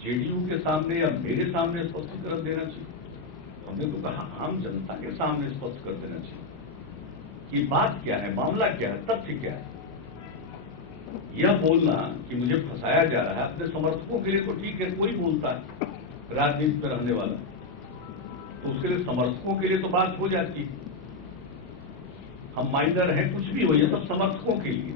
JDU के सामने या मेरे सामने स्पष्टीकरण देना चाहिए। हमने तो कहा आम जनता के सामने स्पष्ट कर देना चाहिए कि बात क्या है, मामला क्या है, तथ्य क्या है। यह बोलना कि मुझे फंसाया जा रहा है अपने समर्थकों के लिए तो ठीक है, कोई बोलता है राजनीति में रहने वाला, तो उसके लिए समर्थकों के लिए तो बात हो जाती है। हम माइनर हैं, कुछ भी हो, ये सब समर्थकों के लिए।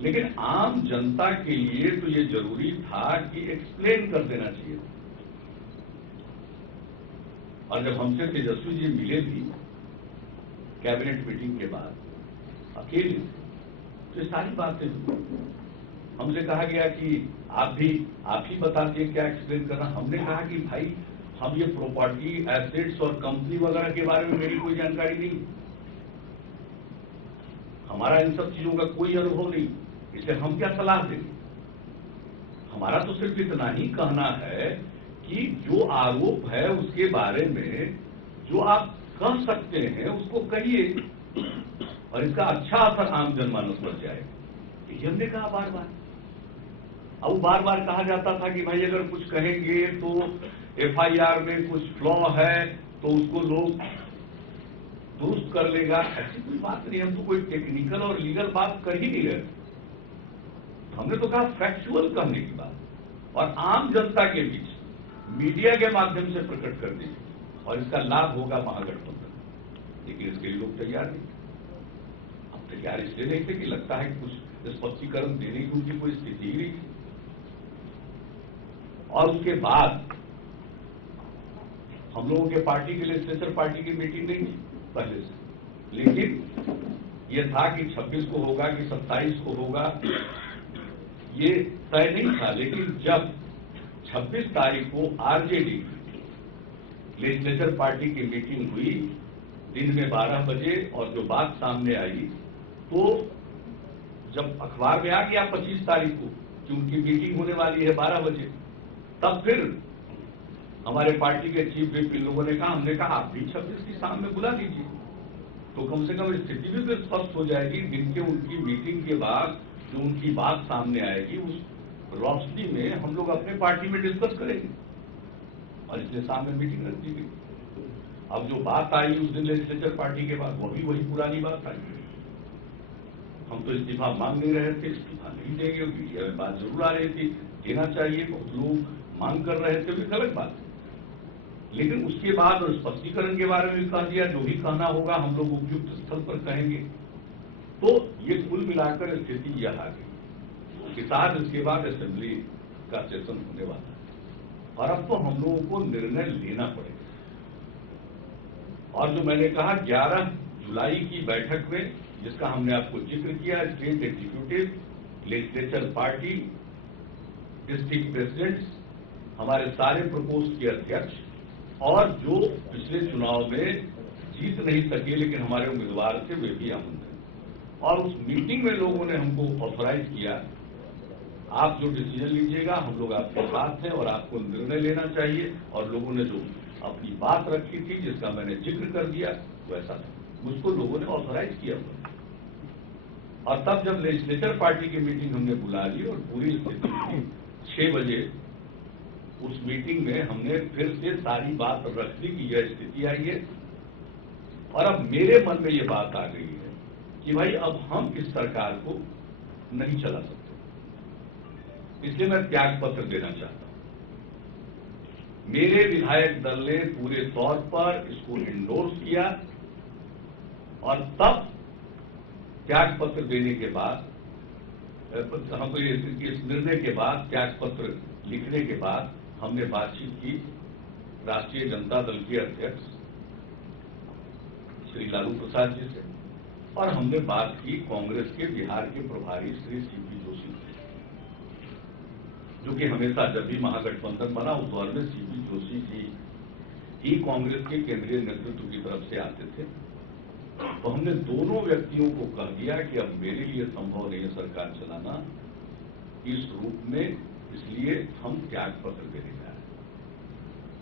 लेकिन आम जनता के लिए तो ये जरूरी था कि एक्सप्लेन कर देना चाहिए। और जब हमसे तेजस्वी जी मिले भी कैबिनेट मीटिंग के बाद अकेले, तो ये सारी बातें हमसे कहा गया कि आप ही बताते क्या एक्सप्लेन करना। हमने कहा कि भाई हम ये प्रॉपर्टी एसेट्स और कंपनी वगैरह के बारे में मेरी कोई जानकारी नहीं, हमारा इन सब चीजों का कोई अनुभव नहीं, इसलिए हम क्या सलाह देंगे। हमारा तो सिर्फ इतना ही कहना है कि जो आरोप है उसके बारे में जो आप कह सकते हैं उसको कहिए और इसका अच्छा असर आम जनमानस पर जाएगा। ये हमने कहा बार बार। अब बार बार कहा जाता था कि भाई अगर कुछ कहेंगे तो एफआईआर में कुछ फ्लॉ है तो उसको लोग दुरुस्त कर लेगा। ऐसी कोई बात नहीं, हम तो कोई टेक्निकल और लीगल बात कर ही नहीं रहे। हमने तो कहा फैक्चुअल करने की बात और आम जनता के बीच मीडिया के माध्यम से प्रकट कर दीजिए और इसका लाभ होगा महागठबंधन। लेकिन इसके लिए लोग तैयार नहीं। अब तैयार इसलिए नहीं थे कि लगता है कि कुछ स्पष्टीकरण देने की उनकी कोई स्थिति ही नहीं थी। और उसके बाद हम लोगों के पार्टी के लेजिस्लेचर पार्टी की मीटिंग नहीं थी पहले से, लेकिन यह था कि 26 को होगा कि 27 को होगा ये तय नहीं था। लेकिन जब 26 तारीख को आरजेडी लेजिस्लेचर पार्टी की मीटिंग हुई दिन में 12 बजे और जो बात सामने आई तो जब अखबार में आ गया 25 तारीख को कि उनकी मीटिंग होने वाली है 12 बजे, तब फिर हमारे पार्टी के चीफ व्हिप इन लोगों ने कहा, हमने कहा आप भी 26 की शाम में बुला लीजिए तो कम से कम स्थिति भी फिर स्पष्ट हो जाएगी। दिन के उनकी मीटिंग के बाद जो उनकी बात सामने आएगी उस रोशनी में हम लोग अपने पार्टी में डिस्कस करेंगे और इसलिए सामने मीटिंग रख दी गई। अब जो बात आई उस दिन लेजिस्लेचर पार्टी के बाद वही पुरानी बात आई। हम तो इस्तीफा मांग नहीं रहे थे, इस्तीफा नहीं देंगे, मीडिया में बात जरूर आ रही थी देना चाहिए, बहुत लोग मांग कर रहे थे, भी गलत बात है। लेकिन उसके बाद स्पष्टीकरण के बारे में कह दिया, जो भी कहना होगा हम लोग उपयुक्त स्थल पर कहेंगे। तो ये कुल मिलाकर स्थिति यह आ गई कि साथ इसके बाद असेंबली का सेशन होने वाला है और अब तो हम लोगों को निर्णय लेना पड़ेगा। और जो मैंने कहा 11 जुलाई की बैठक में जिसका हमने आपको जिक्र किया, state executive, legislature party, district presidents, हमारे सारे प्रकोष्ठ के अध्यक्ष और जो पिछले चुनाव में जीत नहीं सके लेकिन हमारे उम्मीदवार थे वे भी आमंत्रित। और उस मीटिंग में लोगों ने हमको ऑथोराइज किया, आप जो डिसीजन लीजिएगा हम लोग आपके साथ हैं और आपको निर्णय लेना चाहिए। और लोगों ने जो अपनी बात रखी थी जिसका मैंने जिक्र कर दिया वैसा था, मुझको लोगों ने ऑथोराइज किया हुआ। और तब जब लेजिस्लेचर पार्टी की मीटिंग हमने बुला ली और पूरी स्थिति 6 बजे उस मीटिंग में हमने फिर से सारी बात रख दी कि यह स्थिति आई है। और अब मेरे मन में ये बात आ गई है कि भाई अब हम इस सरकार को नहीं चला सकते, इसलिए मैं त्याग पत्र देना चाहता हूं। मेरे विधायक दल ने पूरे तौर पर इसको इंडोर्स किया और तब त्याग पत्र देने के बाद हमको इस निर्णय के बाद त्याग पत्र लिखने के बाद हमने बातचीत की राष्ट्रीय जनता दल के अध्यक्ष श्री लालू प्रसाद जी से और हमने बात की कांग्रेस के बिहार के प्रभारी श्री सीपी जोशी से, जो कि हमेशा जब भी महागठबंधन बना उस दौर में सीपी जोशी जी ही कांग्रेस के केंद्रीय नेतृत्व की तरफ से आते थे। तो हमने दोनों व्यक्तियों को कह दिया कि अब मेरे लिए संभव नहीं है सरकार चलाना इस रूप में, इसलिए हम त्याग पत्र देने जा रहे हैं।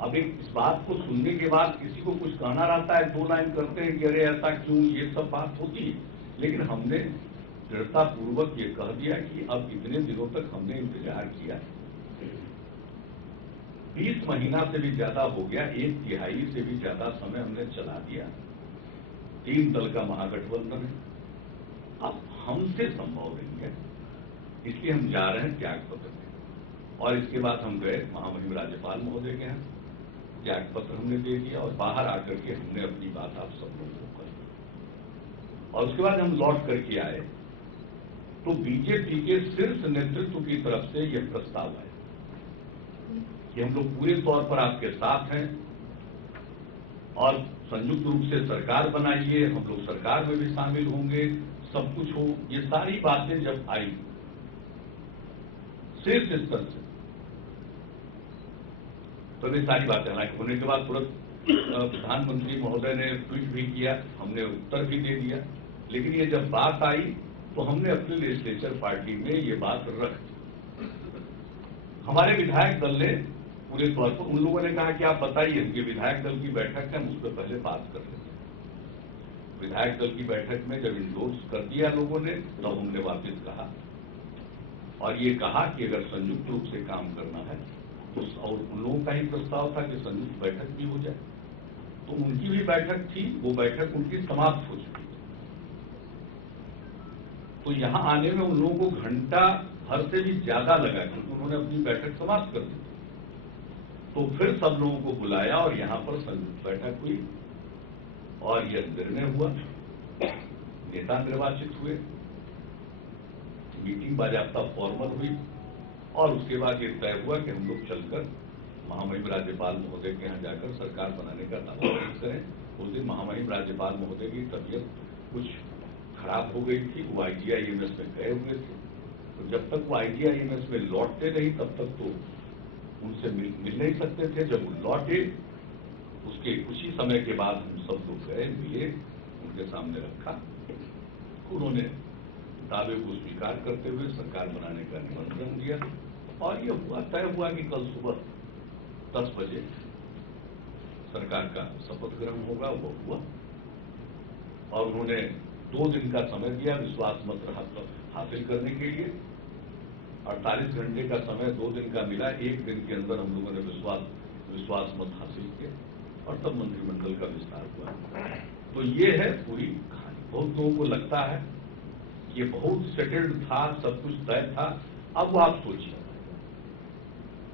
अब इस बात को सुनने के बाद किसी को कुछ कहना रहता है, 2 लाइन करते हैं कि अरे ऐसा क्यों, ये सब बात होती है। लेकिन हमने दृढ़तापूर्वक ये कह दिया कि अब इतने दिनों तक हमने इंतजार किया 20 महीना से भी ज्यादा हो गया, 1/3 से भी ज्यादा समय हमने चला दिया। 3 दल का महागठबंधन है, अब हमसे संभव नहीं है, इसलिए हम जा रहे हैं त्याग पत्र में। और इसके बाद हम गए महामहिम राज्यपाल महोदय के यहाँ, त्याग पत्र हमने दे दिया और बाहर आकर के हमने अपनी बात आप सब लोगों को कही। और उसके बाद हम लौट करके आए तो बीजेपी के शीर्ष नेतृत्व की तरफ से यह प्रस्ताव आया कि हम लोग पूरे तौर पर आपके साथ हैं और संयुक्त रूप से सरकार बनाइए, हम लोग सरकार में भी शामिल होंगे, सब कुछ हो। ये सारी बातें जब आई शीर्ष स्तर से, तो ये सारी बातें हालांकि होने के बाद तुरंत प्रधानमंत्री महोदय ने ट्वीट भी किया, हमने उत्तर भी दे दिया, लेकिन ये जब बात आई तो हमने अपने लेजिस्लेचर पार्टी में ये बात रख दी। हमारे विधायक दल ने पूरे तौर पर, उन लोगों ने कहा कि आप बताइए, उनके विधायक दल की बैठक है, हम उस पर पहले बात कर लेते हैं। विधायक दल की बैठक में जब इंडोर्स कर दिया लोगों ने, तब हमने वापस कहा और ये कहा कि अगर संयुक्त रूप से काम करना है तो, और उन लोगों का ही प्रस्ताव था कि संयुक्त बैठक भी हो जाए, तो उनकी भी बैठक थी, वो बैठक उनकी समाप्त हो चुकी। तो यहां आने में उन लोगों को घंटा भर से भी ज्यादा लगा, क्योंकि उन्होंने अपनी बैठक समाप्त कर दी। तो फिर सब लोगों को बुलाया और यहां पर संयुक्त बैठक हुई और यह निर्णय हुआ, नेता निर्वाचित हुए, मीटिंग बाजाप्ता फॉर्मल हुई और उसके बाद ये तय हुआ कि हम लोग चलकर महामहिम राज्यपाल महोदय के यहाँ जाकर सरकार बनाने का दावा करें। उस दिन महामहिम राज्यपाल महोदय की तबीयत कुछ खराब हो गई थी, वो IGIMS में गए हुए थे, तो जब तक वो IGIMS में लौटते नहीं तब तक तो उनसे मिल नहीं सकते थे। जब वो लौटे उसके कुछ ही समय के बाद हम सब लोग गए, मिले, उनके सामने रखा, उन्होंने दावे को स्वीकार करते हुए सरकार बनाने का निमंत्रण दिया और ये हुआ, तय हुआ कि कल सुबह 10 बजे सरकार का शपथ ग्रहण होगा। वो हुआ और उन्होंने 2 दिन का समय दिया विश्वास मत हासिल करने के लिए। 48 घंटे का समय 2 दिन का मिला, 1 दिन के अंदर हम लोगों ने विश्वास मत हासिल किया और तब मंत्रिमंडल का विस्तार हुआ। तो ये है पूरी कहानी। बहुत लोगों को लगता है ये बहुत सेटल्ड था, सब कुछ तय था। अब वो आप सोचिए,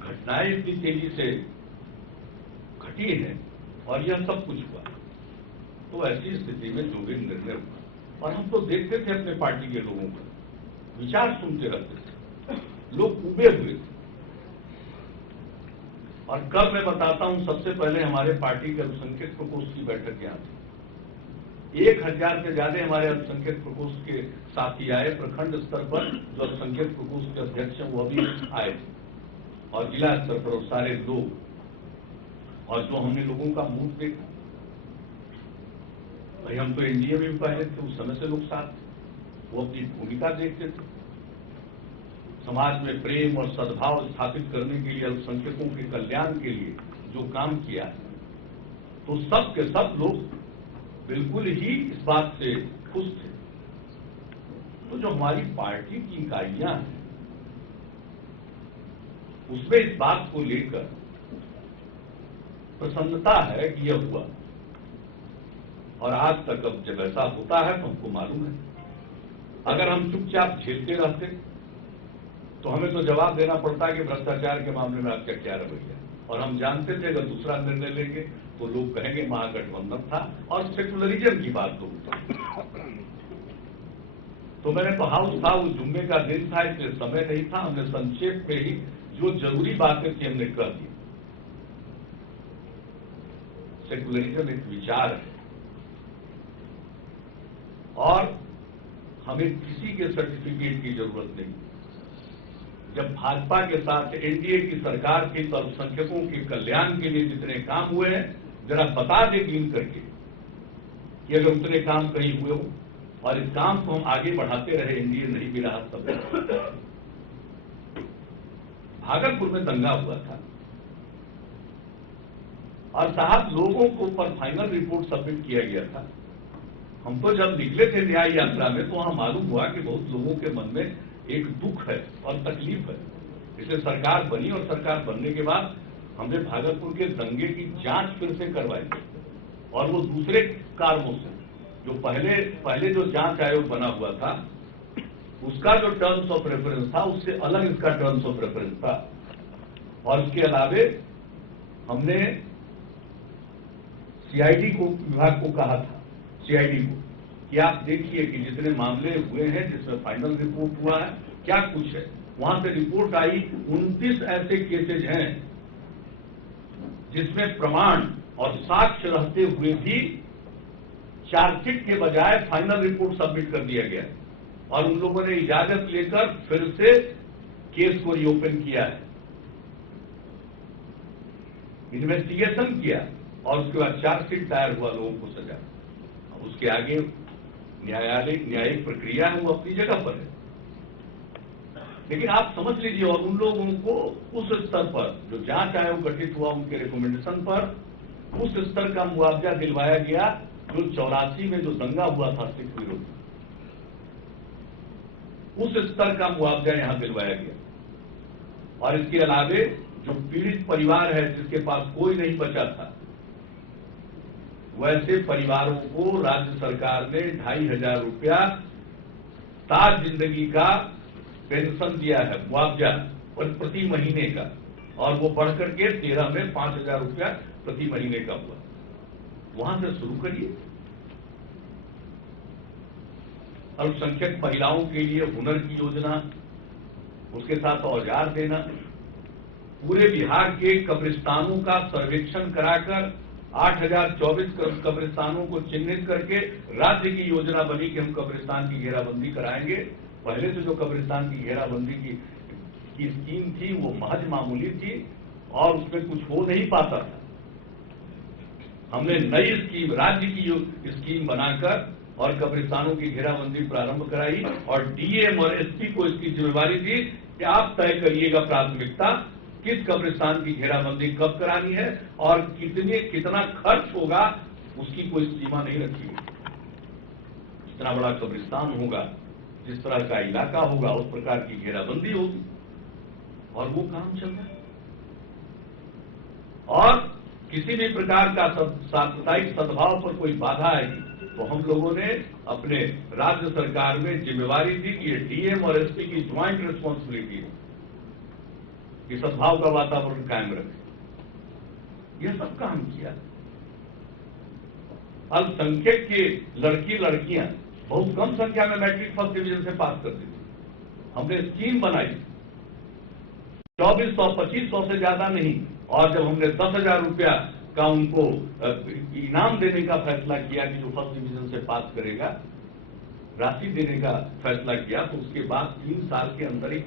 घटनाएं इतनी तेजी से घटी हैं और यह सब कुछ हुआ, तो ऐसी स्थिति में जो भी निर्णय हुआ, और हम तो देखते थे अपने पार्टी के लोगों को, विचार सुनते रहते थे, लोग उबे हुए थे। और कल मैं बताता हूं, सबसे पहले हमारे पार्टी के अल्पसंख्यक प्रकोष्ठ की बैठक यहाँ थी। 1000 से ज्यादा हमारे अल्पसंख्यक प्रकोष्ठ के साथी आए, प्रखंड स्तर पर जो अल्पसंख्यक प्रकोष्ठ के अध्यक्ष हैं वो भी आए थे और जिला स्तर पर सारे लोग, और जो हमने लोगों का मुंह देखा, भाई हम तो एनडीए में भी पहले थे, उस समय से लोग साथ, वो अपनी भूमिका देखते थे, समाज में प्रेम और सद्भाव स्थापित करने के लिए, अल्पसंख्यकों के कल्याण के लिए जो काम किया है, तो सब के सब लोग बिल्कुल ही इस बात से खुश थे। तो जो हमारी पार्टी की इकाइयां हैं उसमें इस बात को लेकर प्रसन्नता है कि यह हुआ, और आज तक अब जब ऐसा होता है तो हमको मालूम है, अगर हम चुपचाप झेलते रहते तो हमें तो जवाब देना पड़ता है कि भ्रष्टाचार के मामले में आपका क्या रवैया, और हम जानते थे अगर दूसरा निर्णय लेंगे तो लोग कहेंगे महागठबंधन था और सेकुलरिज्म की बात तो। तो मैंने तो हाउस था, उस जुम्मे का दिन था, इसलिए समय नहीं था, हमने संक्षेप में ही जो जरूरी बातें थी हमने कर दी। सेकुलरिज्म एक विचार है और हमें किसी के सर्टिफिकेट की जरूरत नहीं। जब भाजपा के साथ एनडीए की सरकार थी तो अल्पसंख्यकों के कल्याण के लिए जितने काम हुए हैं, जरा बता दे गिन करके कि अगर उतने काम कहीं हुए हो, और इस काम को हम आगे बढ़ाते रहे, एनडीए नहीं भी रहा तब। भागलपुर में दंगा हुआ था और साहब लोगों को ऊपर फाइनल रिपोर्ट सबमिट किया गया था। हम तो जब निकले थे न्याय यात्रा में तो वहां मालूम हुआ कि बहुत लोगों के मन में एक दुख है और तकलीफ है। इसलिए सरकार बनी और सरकार बनने के बाद हमने भागलपुर के दंगे की जांच फिर से करवाई और वो दूसरे कारणों से, जो पहले जो जांच आयोग बना हुआ था उसका जो टर्म्स ऑफ रेफरेंस था उससे अलग इसका टर्म्स ऑफ रेफरेंस था। और इसके अलावे हमने सीआईडी को, विभाग को कहा था, सीआईडी को, कि आप देखिए कि जितने मामले हुए हैं जिसमें फाइनल रिपोर्ट हुआ है क्या कुछ है। वहां से रिपोर्ट आई 29 ऐसे केसेज हैं जिसमें प्रमाण और साक्ष्य रहते हुए भी चार्जशीट के बजाय फाइनल रिपोर्ट सबमिट कर दिया गया और उन लोगों ने इजाजत लेकर फिर से केस को रीओपन किया है, इन्वेस्टिगेशन किया और उसके बाद चार्जशीट दायर हुआ, लोगों को सजा। उसके आगे न्यायिक प्रक्रिया है, वो अपनी जगह पर है। लेकिन आप समझ लीजिए, और उन लोगों को उस स्तर पर जो जांच आयोग गठित हुआ उनके रिकमेंडेशन पर उस स्तर का मुआवजा दिलवाया गया जो 84 में जो दंगा हुआ था सिख विरोधी, उस स्तर का मुआवजा यहां दिलवाया गया। और इसके अलावे जो पीड़ित परिवार है जिसके पास कोई नहीं बचा था, वैसे परिवारों को राज्य सरकार ने 2500 रुपया ताज जिंदगी का पेंशन दिया है, मुआवजा प्रति महीने का, और वो बढ़कर के 13 में 5000 रुपया प्रति महीने का हुआ। वहां से शुरू करिए। अल्पसंख्यक महिलाओं के लिए हुनर की योजना, उसके साथ औजार देना, पूरे बिहार के कब्रिस्तानों का सर्वेक्षण कराकर 8024 कब्रिस्तानों को चिन्हित करके राज्य की योजना बनी कि हम कब्रिस्तान की घेराबंदी कराएंगे। पहले तो जो कब्रिस्तान की घेराबंदी की स्कीम थी वो महज मामूली थी और उसमें कुछ हो नहीं पाता था। हमने नई स्कीम, राज्य की स्कीम बनाकर और कब्रिस्तानों की घेराबंदी प्रारंभ कराई और डीएम और एसपी को इसकी जिम्मेवारी दी कि आप तय करिएगा प्राथमिकता, किस कब्रिस्तान की घेराबंदी कब करानी है और कितना खर्च होगा, उसकी कोई सीमा नहीं रखी गई। जितना बड़ा कब्रिस्तान होगा, जिस तरह का इलाका होगा, उस प्रकार की घेराबंदी होगी और वो काम चल रहा है। और किसी भी प्रकार का सामुदायिक सद्भाव पर कोई बाधा आएगी तो हम लोगों ने अपने राज्य सरकार में जिम्मेवारी दी कि ये डीएम और एसपी की ज्वाइंट रिस्पॉन्सिबिलिटी है कि सद्भाव का वातावरण कायम रखे। यह सब काम किया। अल्पसंख्यक के लड़की लड़कियां बहुत कम संख्या में मैट्रिक फर्स्ट डिवीजन से पास करती थी। हमने स्कीम बनाई 2400-2500 से ज्यादा नहीं, और जब हमने 10,000 रुपया का उनको इनाम देने का फैसला किया कि जो फर्स्ट डिवीजन से पास करेगा, राशि देने का फैसला किया, तो उसके बाद 3 साल के अंदर ही